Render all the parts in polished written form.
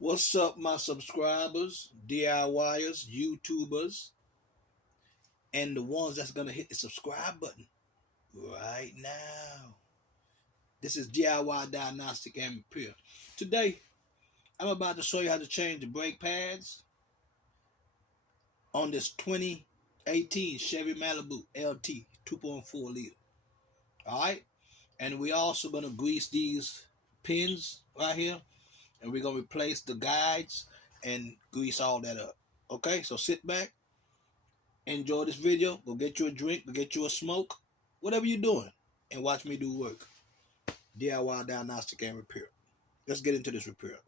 What's up, my subscribers, DIYers, YouTubers, and the ones that's gonna hit the subscribe button right now? This is DIY Diagnostic and Repair. Today, I'm about to show you how to change the brake pads on this 2018 Chevy Malibu LT 2.4 liter. Alright? And we also gonna grease these pins right here, and we're gonna replace the guides and grease all that up. Okay, so sit back. Enjoy this video. Go get you a drink, go get you a smoke, whatever you're doing, and watch me do work. DIY Diagnostic and Repair. Let's get into this repair.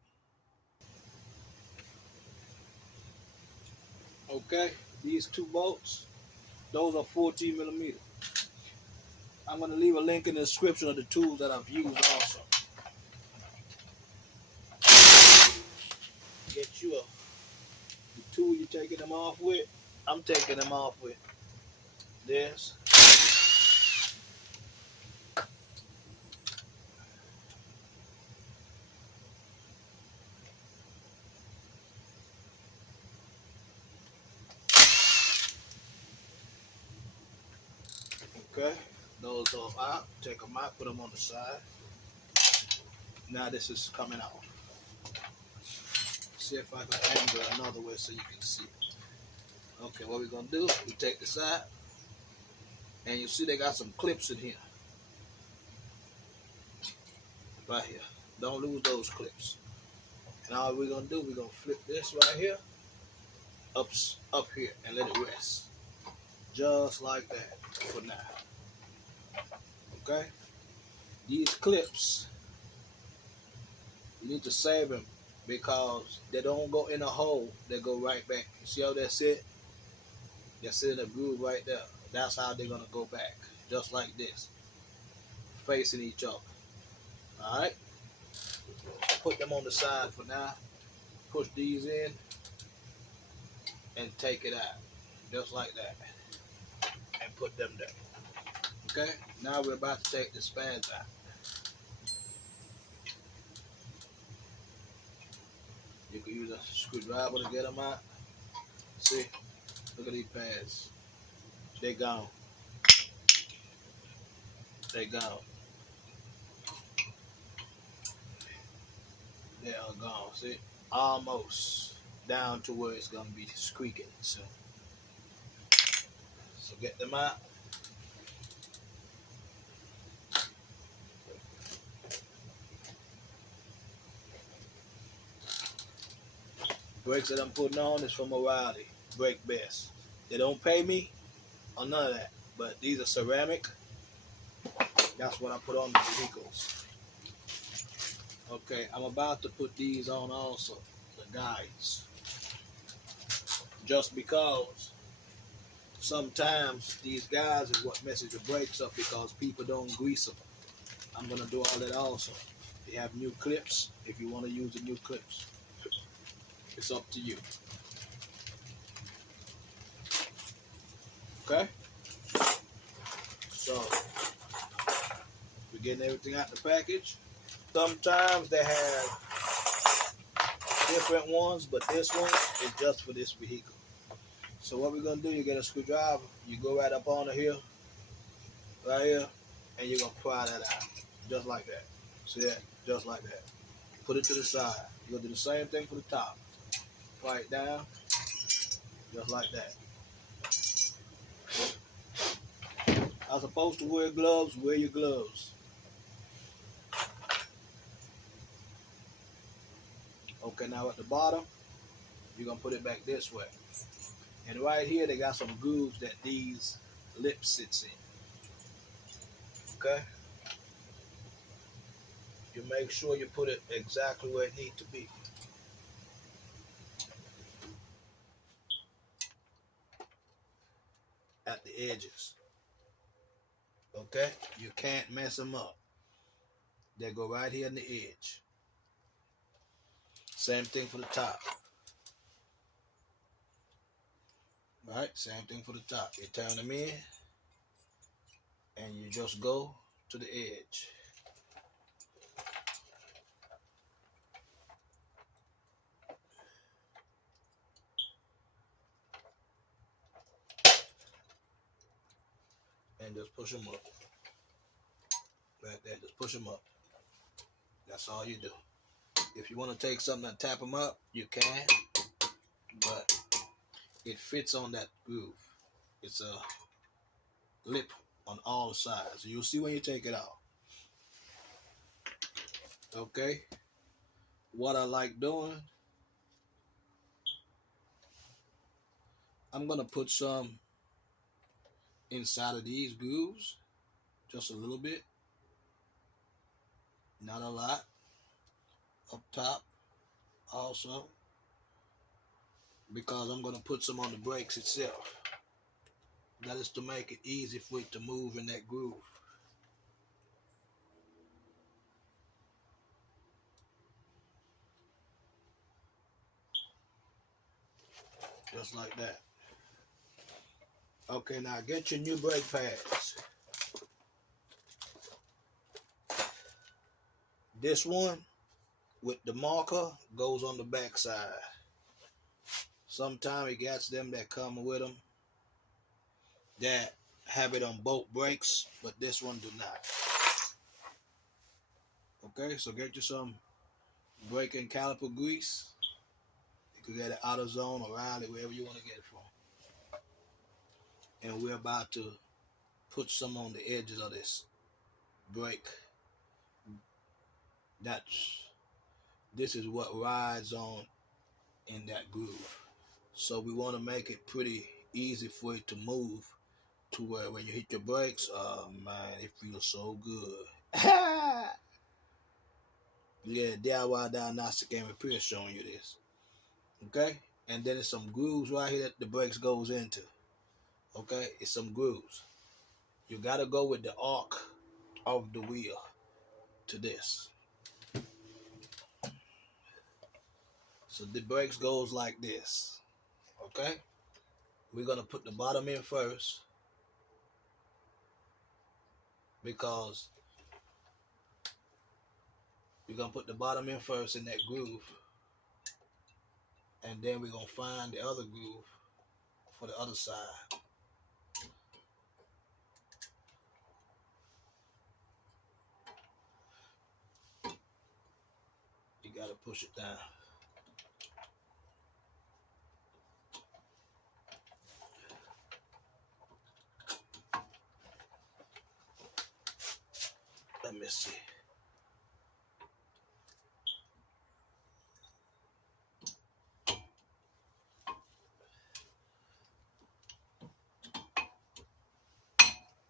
Okay, these two bolts, those are 14 millimeter. I'm going to leave a link in the description of the tools that I've used also. Get you the tool you're taking them off with. I'm taking them off with this. Okay, those are out. Take them out, put them on the side. Now this is coming out. See if I can angle it another way so you can see it. Okay, what we're gonna do, we take this out, and you see they got some clips in here. Right here. Don't lose those clips. And all we're gonna do, we're gonna flip this right here, up here, and let it rest. Just like that for now. Okay? These clips, you need to save them because they don't go in a hole, they go right back. You see how that's it? They sit in a groove right there. That's how they're gonna go back. Just like this. Facing each other. Alright? Put them on the side for now. Push these in and take it out. Just like that. And put them there. Okay? Now we're about to take the spans out. You can use a screwdriver to get them out. See? Look at these pads. They gone. They gone. They are gone. See? Almost down to where it's going to be squeaking. So get them out. Brakes that I'm putting on is from O'Reilly. Brake Best. They don't pay me or none of that. But these are ceramic. That's what I put on the vehicles. Okay, I'm about to put these on also. The guides. Just because sometimes these guys is what messes the brakes up because people don't grease them. I'm going to do all that also. They have new clips if you want to use the new clips. It's up to you. Okay? So, we're getting everything out the package. Sometimes they have different ones, but this one is just for this vehicle. So what we're going to do, you get a screwdriver, you go right up on here, right here, and you're going to pry that out. Just like that. See that? Just like that. Put it to the side. You're going to do the same thing for the top. Pry it down, just like that. As opposed to wear gloves, wear your gloves. Okay, now at the bottom, you're going to put it back this way. And right here, they got some grooves that these lips sits in. Okay? You make sure you put it exactly where it needs to be. At the edges. Okay? You can't mess them up. They go right here in the edge. Same thing for the top. Right? Same thing for the top. You turn them in and you just go to the edge. and just push them up. Right there, just push them up. That's all you do. If you want to take something and tap them up, you can, but it fits on that groove. It's a lip on all sides. You'll see when you take it out. Okay? What I like doing, I'm going to put some inside of these grooves, just a little bit, not a lot, up top also, because I'm going to put some on the brakes itself. That is to make it easy for it to move in that groove. Just like that. Okay, now get your new brake pads. This one with the marker goes on the back side. Sometimes it gets them that come with them that have it on both brakes, but this one do not. Okay, so get you some brake and caliper grease. You can get it AutoZone or Riley, wherever you want to get it from. And we're about to put some on the edges of this brake. This is what rides on in that groove. So we want to make it pretty easy for it to move to where when you hit your brakes, oh man, it feels so good. Yeah, DIY Diagnostic and Repair showing you this. Okay? And then there's some grooves right here that the brakes goes into. Okay? It's some grooves. You got to go with the arc of the wheel to this. So the brakes goes like this. Okay? We're going to put the bottom in first because we're going to put the bottom in first in that groove, and then we're going to find the other groove for the other side. You got to push it down. Let me see.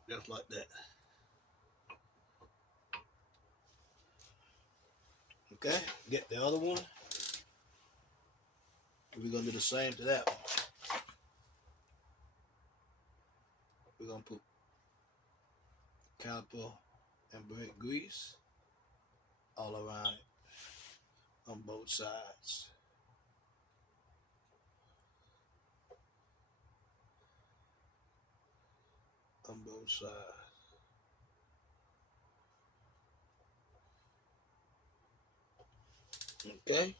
Just like that. Okay, get the other one. We're going to do the same to that one. We're going to put caliper and brake grease all around it on both sides. On both sides. Okay,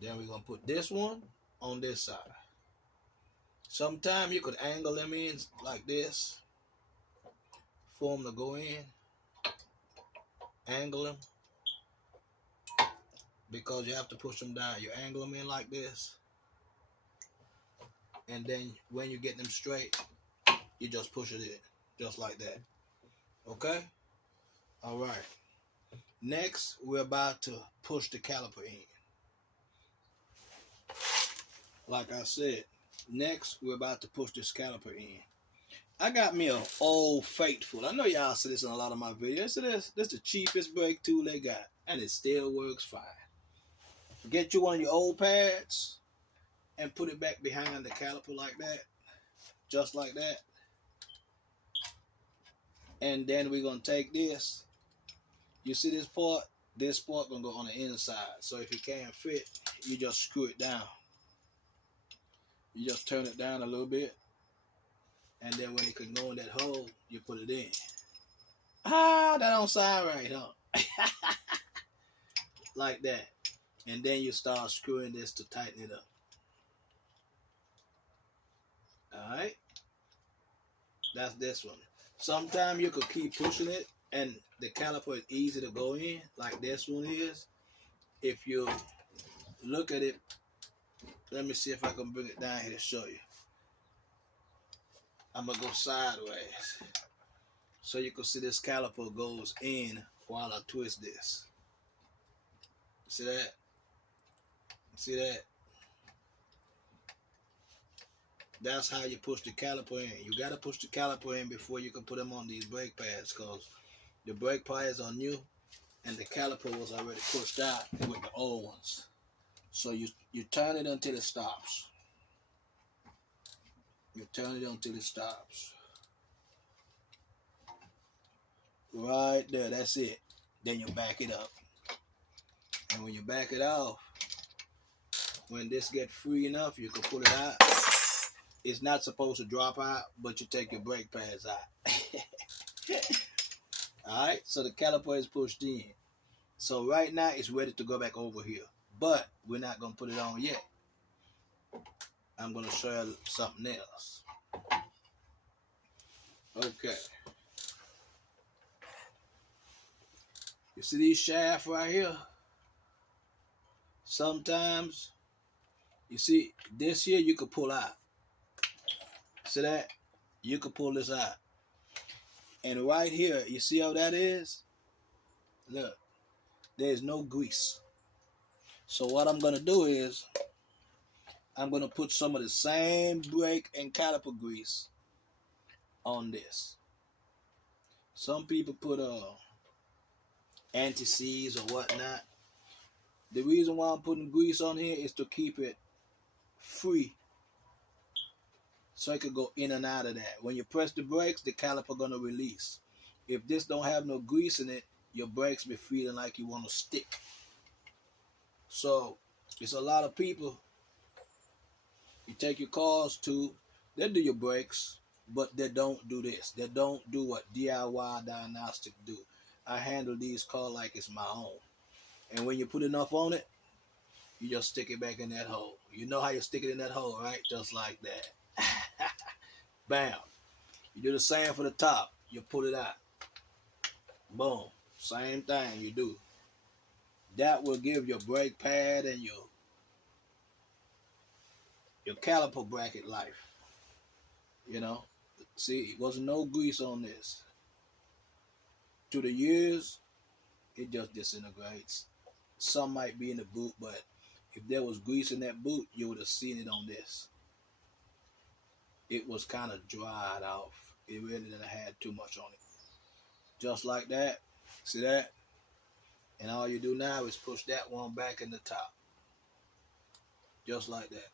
then we're going to put this one on this side. Sometimes you could angle them in like this for them to go in. Angle them because you have to push them down. You angle them in like this, and then when you get them straight, you just push it in, just like that. Okay? All right. Next, we're about to push the caliper in. Like I said, next we're about to push this caliper in. I got me an Old Faithful. I know y'all see this in a lot of my videos. So this is the cheapest brake tool they got, and it still works fine. Get you one of your old pads and put it back behind the caliper like that, just like that. And then we're gonna take this. You see this part? This part gonna go on the inside. So if it can't fit, you just screw it down. You just turn it down a little bit, and then when it can go in that hole, you put it in. Ah, that don't sound right, huh? Like that. And then you start screwing this to tighten it up. Alright? That's this one. Sometimes you could keep pushing it and the caliper is easy to go in, like this one is. If you look at it, let me see if I can bring it down here to show you. I'm gonna go sideways so you can see this caliper goes in while I twist this. See that? See that? That's how you push the caliper in. You gotta push the caliper in before you can put them on these brake pads, because the brake pads are new and the caliper was already pushed out with the old ones. So you turn it until it stops. You turn it until it stops. Right there, that's it. Then you back it up. And when you back it off, when this gets free enough, you can pull it out. It's not supposed to drop out, but you take your brake pads out. Alright, so the caliper is pushed in. So right now it's ready to go back over here. But we're not going to put it on yet. I'm going to show you something else. Okay. You see these shafts right here? Sometimes, you see, this here you could pull out. See that? You could pull this out. And right here, you see how that is? Look, there's no grease. So what I'm going to do is, I'm going to put some of the same brake and caliper grease on this. Some people put anti-seize or whatnot. The reason why I'm putting grease on here is to keep it free, so it could go in and out of that. When you press the brakes, the caliper gonna release. If this don't have no grease in it, your brakes be feeling like you want to stick. So it's a lot of people, you take your cars to, they do your brakes, but they don't do this. They don't do what DIY diagnostic do. I handle these cars like it's my own. And when you put enough on it, you just stick it back in that hole. You know how you stick it in that hole, right? Just like that. Bam. You do the same for the top. You pull it out. Boom. Same thing you do. That will give your brake pad and your caliper bracket life. You know? See, it wasn't no grease on this. Through the years, it just disintegrates. Some might be in the boot, but if there was grease in that boot, you would have seen it on this. It was kind of dried off. It really didn't have too much on it. Just like that. See that? And all you do now is push that one back in the top. Just like that.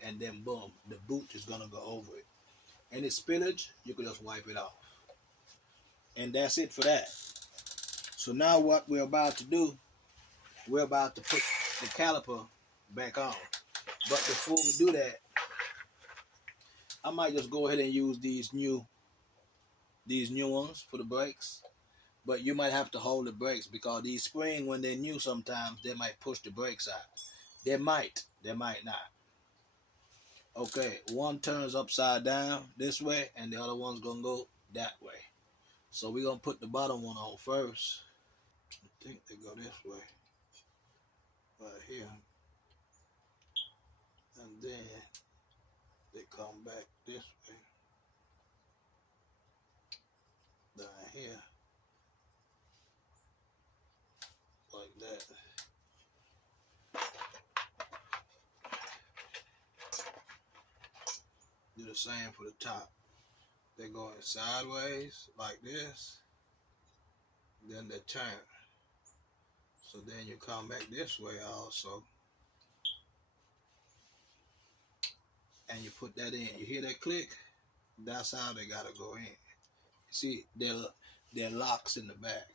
And then boom, the boot is going to go over it. Any spillage, you can just wipe it off. And that's it for that. So now what we're about to do, we're about to put the caliper back on. But before we do that, I might just go ahead and use these new ones for the brakes. But you might have to hold the brakes, because these springs, when they're new, sometimes they might push the brakes out. They might not. Okay, one turns upside down this way, and the other one's gonna go that way. So we're gonna put the bottom one on first. I think they go this way, right here, and then they come back this way, down here, like that. Do the same for the top. They go in sideways like this, then they turn. So then you come back this way also, and you put that in. You hear that click? That's how they gotta go in. See, they're locks in the back.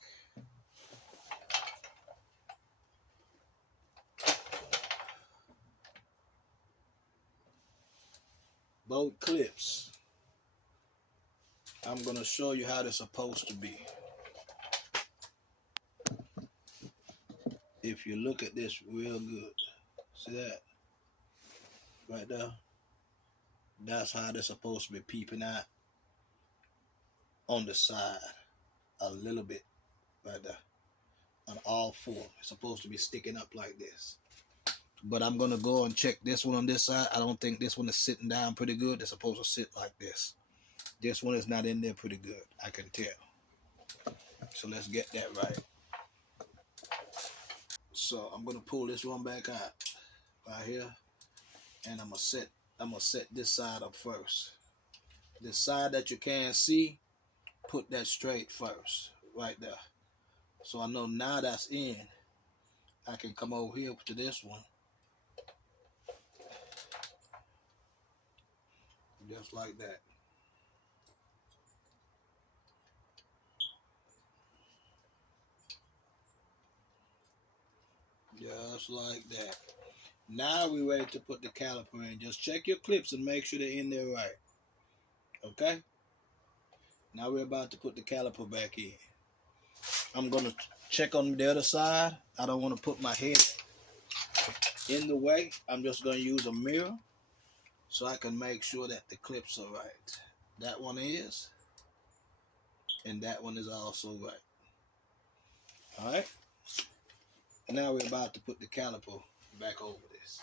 Both clips. I'm gonna show you how they're supposed to be. If you look at this real good, see that right there? That's how they're supposed to be peeping out on the side a little bit right there on all four. It's supposed to be sticking up like this. But I'm going to go and check this one on this side. I don't think this one is sitting down pretty good. They're supposed to sit like this. This one is not in there pretty good, I can tell. So let's get that right. So I'm going to pull this one back out right here. And I'm gonna set this side up first. The side that you can't see, put that straight first, right there. So I know now that's in. I can come over here to this one. Just like that. Just like that. Now we're ready to put the caliper in. Just check your clips and make sure they're in there right. Okay? Now we're about to put the caliper back in. I'm going to check on the other side. I don't want to put my head in the way. I'm just going to use a mirror so I can make sure that the clips are right. That one is, and that one is also right. All right. Now we're about to put the caliper back over this.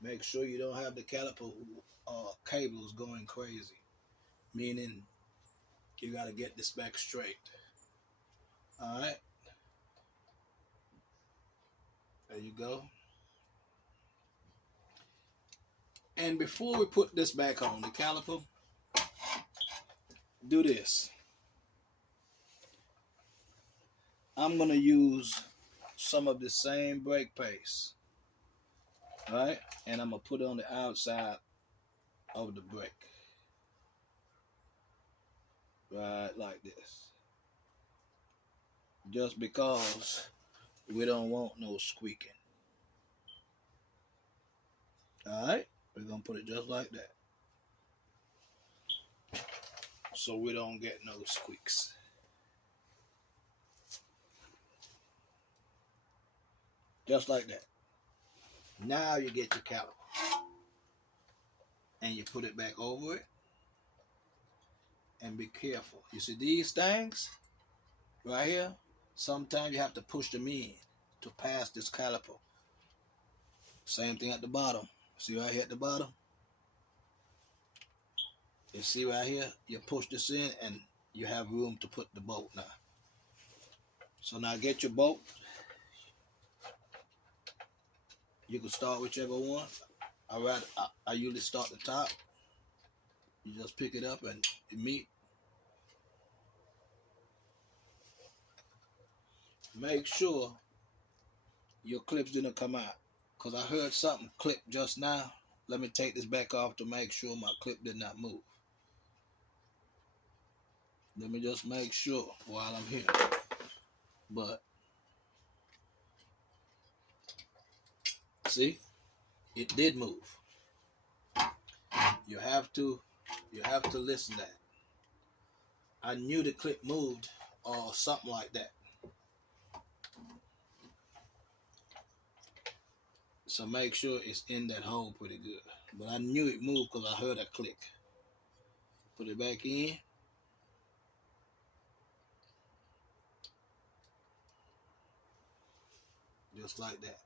Make sure you don't have the caliper cables going crazy, meaning you got to get this back straight. All right. There you go. And before we put this back on the caliper, do this. I'm going to use some of the same brake paste. All right. And I'm going to put it on the outside of the brake. Right like this. Just because we don't want no squeaking. All right. We're going to put it just like that. So we don't get no squeaks. Just like that. Now you get your caliper. And you put it back over it. And be careful. You see these things? Right here? Sometimes you have to push them in to pass this caliper. Same thing at the bottom. See right here at the bottom? You see right here? You push this in and you have room to put the bolt now. So now get your bolt. You can start whichever one. I usually start the top. You just pick it up and you meet. Make sure your clips didn't come out. Because I heard something clip just now. Let me take this back off to make sure my clip did not move. Let me just make sure while I'm here. But see, it did move. You have to listen to that. I knew the clip moved or something like that. So make sure it's in that hole pretty good. But I knew it moved because I heard a click. Put it back in. Just like that.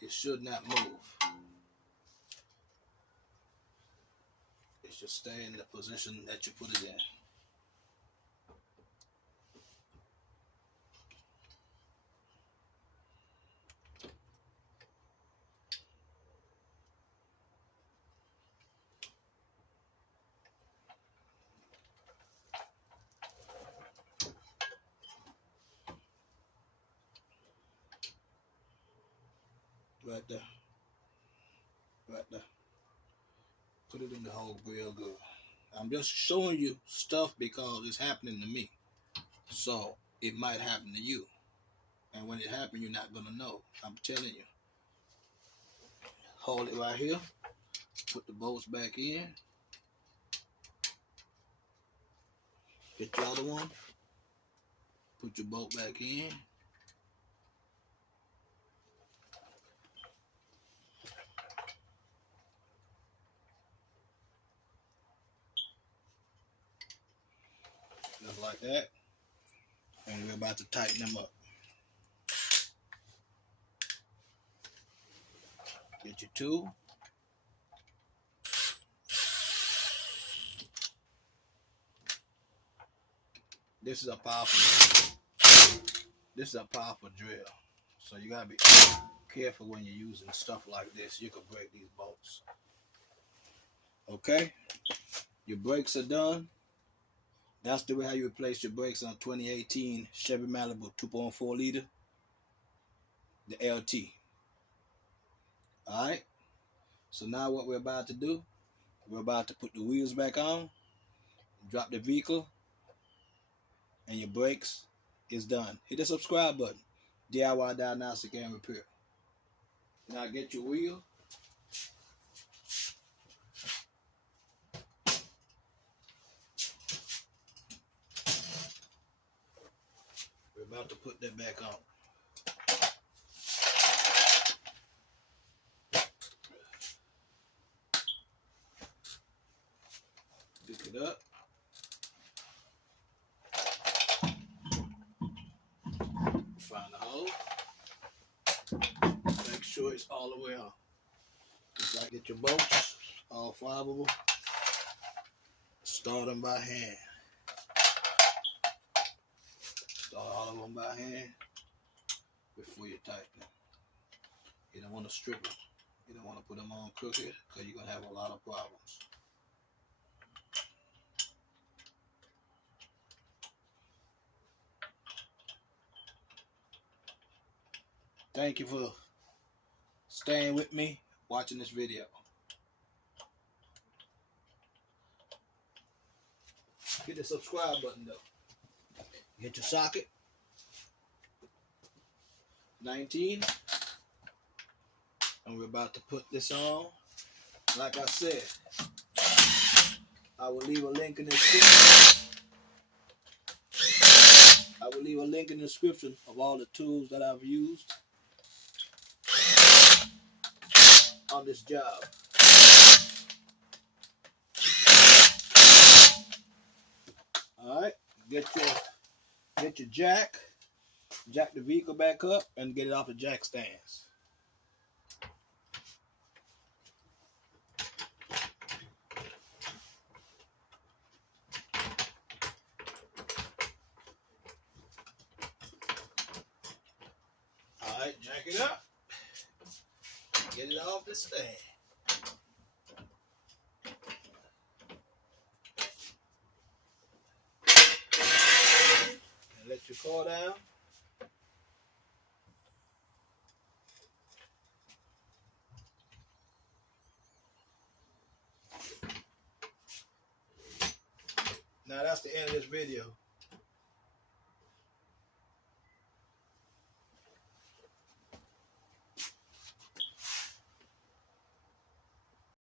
It should not move. It should stay in the position that you put it in. Right there. Right there. Put it in the hole real good. I'm just showing you stuff because it's happening to me. So it might happen to you. And when it happens, you're not going to know. I'm telling you. Hold it right here. Put the bolts back in. Get your other one. Put your bolt back in. Just like that. And we're about to tighten them up. Get your tool. This is a powerful drill. So you gotta be careful when you're using stuff like this. You can break these bolts. Okay? Your brakes are done. That's the way how you replace your brakes on 2018 Chevy Malibu 2.4 liter, the LT. Alright? So now what we're about to do, we're about to put the wheels back on, drop the vehicle, and your brakes is done. Hit the subscribe button. DIY Diagnostic and Repair. Now get your wheel. We're about to put that back on. Pick it up. Find the hole. Make sure it's all the way on. Just like get your bolts, all 5 of them. Start them by hand. Start all of them by hand before you tighten them. You don't want to strip them. You don't want to put them on crooked because you're going to have a lot of problems. Thank you for staying with me, watching this video. Hit the subscribe button though. Hit your socket. 19. And we're about to put this on. Like I said, I will leave a link in the description. I will leave a link in the description of all the tools that I've used on this job. Alright, get your jack the vehicle back up and get it off the jack stands. Alright, jack it up. Get it off the stand. And let your car down. Now that's the end of this video.